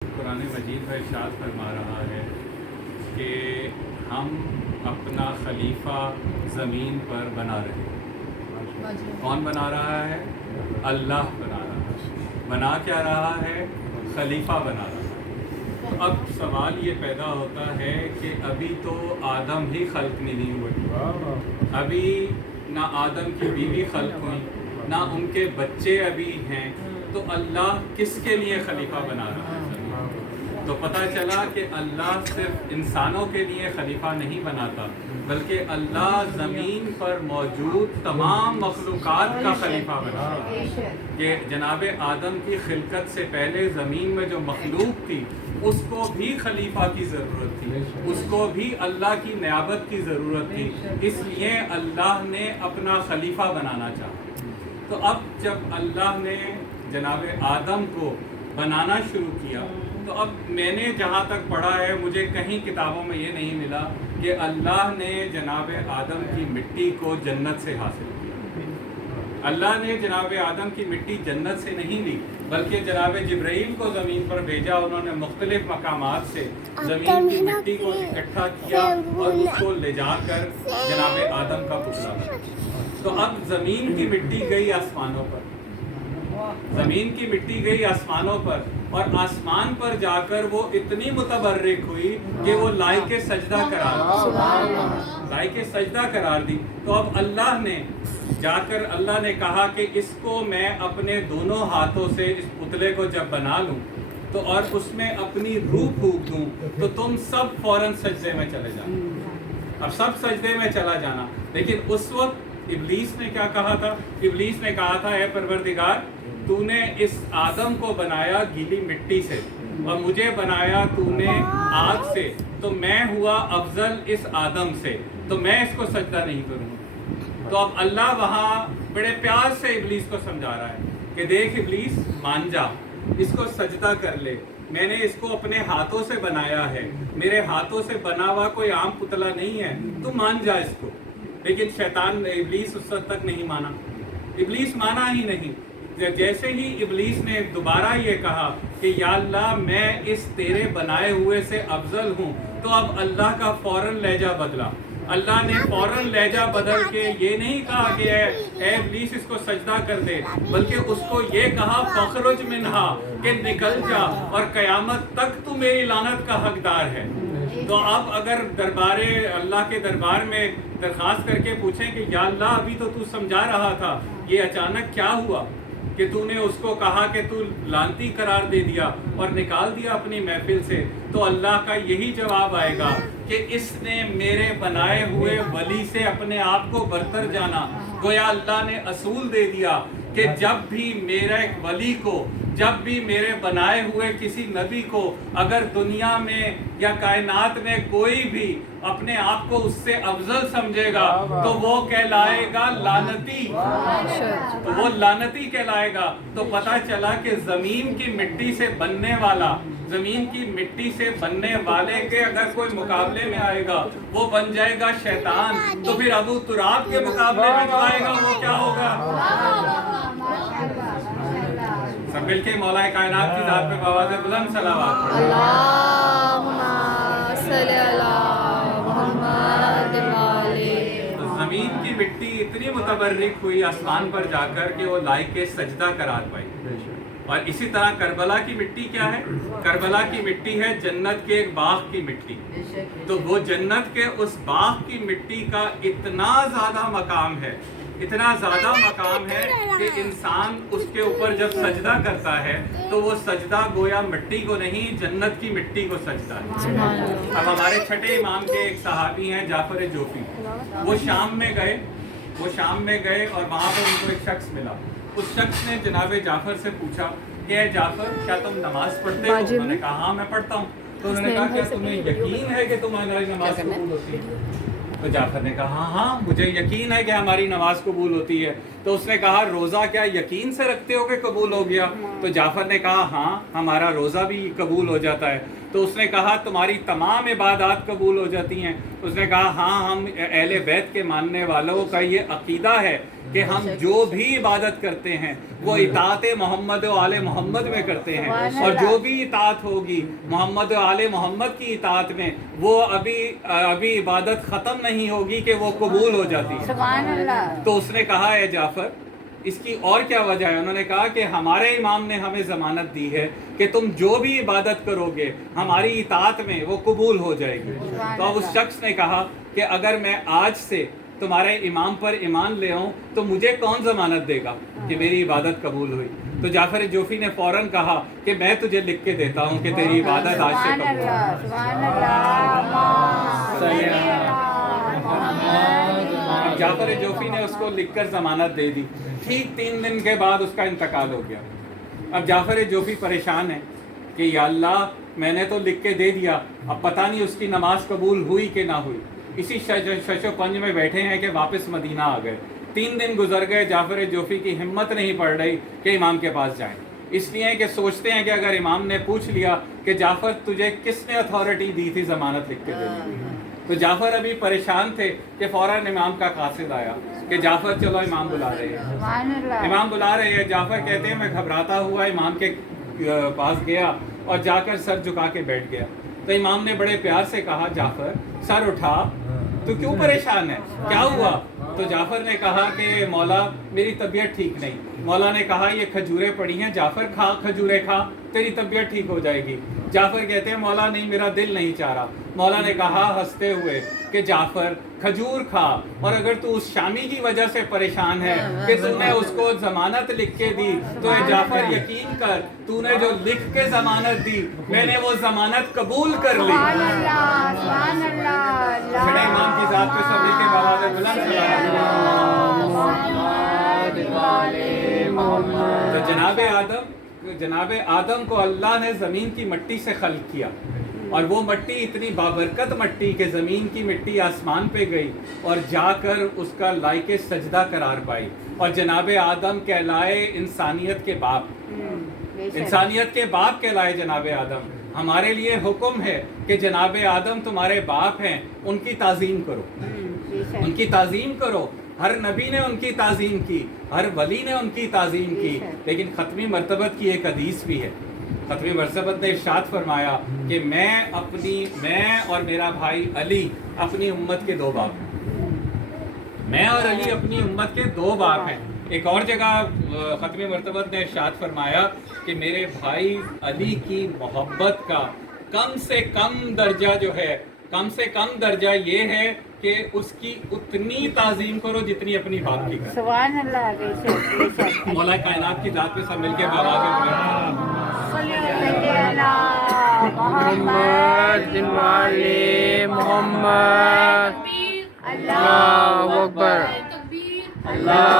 قرآن مجید میں ارشاد فرما رہا ہے کہ ہم اپنا خلیفہ زمین پر بنا رہے ہیں۔ کون بنا رہا ہے؟ اللہ بنا رہا ہے۔ بنا کیا رہا ہے؟ خلیفہ بنا رہا ہے۔ تو اب سوال یہ پیدا ہوتا ہے کہ ابھی تو آدم ہی خلق نہیں ہوئے، ابھی نہ آدم کی بیوی خلق ہوئی، نہ ان کے بچے ابھی ہیں، تو اللہ کس کے لیے خلیفہ بنا رہا ہے؟ تو پتہ چلا کہ اللہ صرف انسانوں کے لیے خلیفہ نہیں بناتا، بلکہ اللہ زمین پر موجود تمام مخلوقات کا خلیفہ بناتا ہے۔ کہ جناب آدم کی خلقت سے پہلے زمین میں جو مخلوق تھی اس کو بھی خلیفہ کی ضرورت تھی، اس کو بھی اللہ کی نیابت کی ضرورت تھی، اس لیے اللہ نے اپنا خلیفہ بنانا چاہا۔ تو اب جب اللہ نے جناب آدم کو بنانا شروع کیا، تو اب میں نے جہاں تک پڑھا ہے مجھے کہیں کتابوں میں یہ نہیں ملا کہ اللہ نے جناب آدم کی مٹی کو جنت سے حاصل کیا۔ اللہ نے جناب آدم کی مٹی جنت سے نہیں لی، بلکہ جناب جبرائیل کو زمین پر بھیجا، انہوں نے مختلف مقامات سے زمین کی مٹی کو اکٹھا کیا اور اس کو لے جا کر جناب آدم کا پتلا بنا۔ تو اب زمین کی مٹی گئی آسمانوں پر، زمین کی مٹی گئی آسمانوں پر، اور آسمان پر جا کر وہ اتنی متبرک ہوئی کہ وہ لائق سجدہ قرار دی۔ تو اب اللہ نے جا کر اللہ نے کہا کہ اس کو میں اپنے دونوں ہاتھوں سے اس پتلے کو جب بنا لوں تو اور اس میں اپنی روح پھونک دوں تو تم سب فوراً سجدے میں چلے جانا۔ اب سب سجدے میں چلا جانا۔ لیکن اس وقت ابلیس نے کیا کہا تھا؟ ابلیس نے کہا تھا اے پروردگار، تو نے اس آدم کو بنایا گیلی مٹی سے اور مجھے بنایا تو نے آگ سے، تو میں ہوا افضل اس آدم سے، تو میں اس کو سجدہ نہیں کروں۔ تو اب اللہ وہاں بڑے پیار سے ابلیس کو سمجھا رہا ہے کہ دیکھ ابلیس، مان جا، اس کو سجدہ کر لے، میں نے اس کو اپنے ہاتھوں سے بنایا ہے، میرے ہاتھوں سے بنا ہوا کوئی عام پتلا نہیں ہے، تو مان جا اس کو۔ لیکن شیطان ابلیس اس وقت تک نہیں مانا، ابلیس مانا ہی نہیں۔ جیسے ہی ابلیس نے دوبارہ یہ کہا کہ یا اللہ میں اس تیرے بنائے ہوئے سے افضل ہوں، تو اب اللہ کا فوراً لہجہ بدلا۔ اللہ نے فوراً لہجہ بدل کے یہ نہیں کہا کہ اے ابلیس اس کو سجدہ کر دے، بلکہ اس کو یہ کہا فخرج منہا، کہ نکل جا اور قیامت تک تو میری لعنت کا حقدار ہے۔ تو اب اگر اللہ کے دربار میں درخواست کر کے پوچھیں کہ یا اللہ ابھی تو سمجھا رہا تھا، یہ اچانک کیا ہوا کہ تو نے اس کو کہا کہ تو لعنتی قرار دے دیا اور نکال دیا اپنی محفل سے، تو اللہ کا یہی جواب آئے گا کہ اس نے میرے بنائے ہوئے ولی سے اپنے آپ کو برتر جانا۔ گویا اللہ نے اصول دے دیا کہ جب بھی میرے ولی کو، جب بھی میرے بنائے ہوئے کسی نبی کو اگر دنیا میں یا کائنات میں کوئی بھی اپنے آپ کو اس سے افضل سمجھے گا تو وہ کہلائے گا لعنتی، تو وہ لعنتی کہلائے گا۔ تو پتہ چلا کہ زمین کی مٹی سے بننے والا، زمین کی مٹی سے بننے والے کے اگر کوئی مقابلے میں آئے گا وہ بن جائے گا شیطان، تو پھر ابو تراب کے مقابلے میں جو آئے گا وہ کیا ہوگا؟ سب مل کے مولا کائنات کی ذات پہ بآواز بلند صلوات پڑھیں۔ اللہم صلی علی محمد تو زمین کی مٹی اتنی متبرک ہوئی آسمان پر جا کر کہ وہ لائق سجدہ قرار پائی۔ اور اسی طرح کربلا کی مٹی کیا ہے؟ کربلا کی مٹی ہے جنت کے ایک باغ کی مٹی۔ تو وہ جنت کے اس باغ کی مٹی کا اتنا زیادہ مقام ہے، اتنا زیادہ مقام ہے کہ انسان اس کے اوپر جب سجدہ کرتا ہے تو وہ سجدہ گویا مٹی کو نہیں، جنت کی مٹی کو سجدہ ہے۔ اب ہمارے چھٹے امام کے ایک صحابی ہیں جعفر جوفی، وہ شام میں گئے اور وہاں پر ان کو ایک شخص ملا۔ اس شخص نے جناب جعفر سے پوچھا کہ اے جعفر، کیا تم نماز پڑھتے ہو؟ انہوں نے کہا ہاں میں پڑھتا ہوں۔ تو انہوں نے کہا کیا تمہیں یقین ہے کہ تمہاری نماز قبول ہوتی ہے؟ تو جعفر نے کہا ہاں مجھے یقین ہے کہ ہماری نماز قبول ہوتی ہے۔ تو اس نے کہا روزہ کیا یقین سے رکھتے ہو کہ قبول ہو گیا؟ تو جعفر نے کہا ہاں ہمارا روزہ بھی قبول ہو جاتا ہے۔ تو اس نے کہا تمہاری تمام عبادات قبول ہو جاتی ہیں؟ اس نے کہا ہاں ہم اہل بیت کے ماننے والوں کا یہ عقیدہ ہے کہ ہم جو بھی عبادت کرتے ہیں وہ اطاعت محمد و آل محمد میں کرتے ہیں، اور جو بھی اطاعت ہوگی محمد و آل محمد کی اطاعت میں وہ ابھی عبادت ختم نہیں ہوگی کہ وہ قبول ہو جاتی ہے۔ سبحان اللہ۔ تو اس نے کہا اے جعفر اس کی اور کیا وجہ ہے؟ انہوں نے کہا کہ ہمارے امام نے ہمیں ضمانت دی ہے کہ تم جو بھی عبادت کرو گے ہماری اطاعت میں وہ قبول ہو جائے گی۔ تو اب اس شخص نے کہا کہ اگر میں آج سے تمہارے امام پر ایمان لے آؤں تو مجھے کون ضمانت دے گا کہ میری عبادت قبول ہوئی؟ تو جعفر جوفی نے فوراً کہا کہ میں تجھے لکھ کے دیتا ہوں کہ تیری عبادت آج سے قبول ہوئی۔ سبحان اللہ۔ اب جعفر جوفی نے اس کو لکھ کر ضمانت دے دی۔ ٹھیک 3 دن کے بعد اس کا انتقال ہو گیا۔ اب جعفر جوفی پریشان ہے کہ یا اللہ میں نے تو لکھ کے دے دیا، اب پتہ نہیں اس کی نماز قبول ہوئی کہ نہ ہوئی۔ اسی شش و پنج میں بیٹھے ہیں کہ واپس مدینہ آ گئے۔ 3 دن گزر گئے، جعفر جوفی کی ہمت نہیں پڑ رہی کہ امام کے پاس جائیں، اس لیے کہ سوچتے ہیں کہ اگر امام نے پوچھ لیا کہ جعفر تجھے کس نے اتھارٹی دی تھی ضمانت لکھ کے دینے کی، تو جعفر ابھی پریشان تھے کہ فوراً امام کا قاصد آیا کہ جعفر چلو امام بلا رہے ہیں۔ امام بلا رہے ہیں، جعفر کہتے ہیں میں گھبراتا ہوا امام کے پاس گیا اور جا کر سر جھکا کے بیٹھ گیا۔ تو امام نے بڑے پیار سے کہا جعفر سر اٹھا، تو کیوں پریشان ہے، کیا ہوا؟ تو جعفر نے کہا کہ مولا میری طبیعت ٹھیک نہیں۔ مولا نے کہا یہ کھجوریں پڑی ہیں، جعفر کھا کھجوریں کھا تیری طبیعت ٹھیک ہو جائے گی۔ جعفر کہتے ہیں مولا نہیں میرا دل نہیں چاہ رہا۔ مولا نے کہا ہنستے ہوئے کہ جعفر کھجور کھا، اور اگر تو اس شامی کی وجہ سے پریشان ہے کہ تم نے اس کو ضمانت لکھ کے دی تو اے جعفر یقین کر تو نے جو لکھ کے ضمانت دی میں نے وہ ضمانت قبول کر لی۔ بڑے امام کی ذات پہ سب مل کے بابا بلند تو جناب آدم کو اللہ نے زمین کی مٹی سے خلق کیا، اور وہ مٹی اتنی بابرکت مٹی کہ زمین کی مٹی آسمان پہ گئی اور جا کر اس کا لائق سجدہ قرار پائی، اور جناب آدم کہلائے انسانیت کے باپ، انسانیت کے باپ کہلائے جناب آدم۔ ہمارے لیے حکم ہے کہ جناب آدم تمہارے باپ ہیں، ان کی تعظیم کرو، ان کی تعظیم کرو۔ ہر نبی نے ان کی تعظیم کی، ہر ولی نے ان کی تعظیم کی، لیکن ختمی مرتبت کی ایک حدیث بھی ہے۔ ختمی مرتبت نے ارشاد فرمایا کہ میں اور میرا بھائی علی اپنی امت کے 2 باپ ہیں، میں اور علی اپنی امت کے 2 باپ ہیں۔ ایک اور جگہ ختمی مرتبت نے ارشاد فرمایا کہ میرے بھائی علی کی محبت کا کم سے کم درجہ جو ہے، کم سے کم درجہ یہ ہے کہ اس کی اتنی تعظیم کرو جتنی اپنی باپ کی کرو۔ سبحان اللہ۔ مولا کائنات کی ذات پہ سب مل کے بابا محمد۔ اللہ اکبر۔ اللہ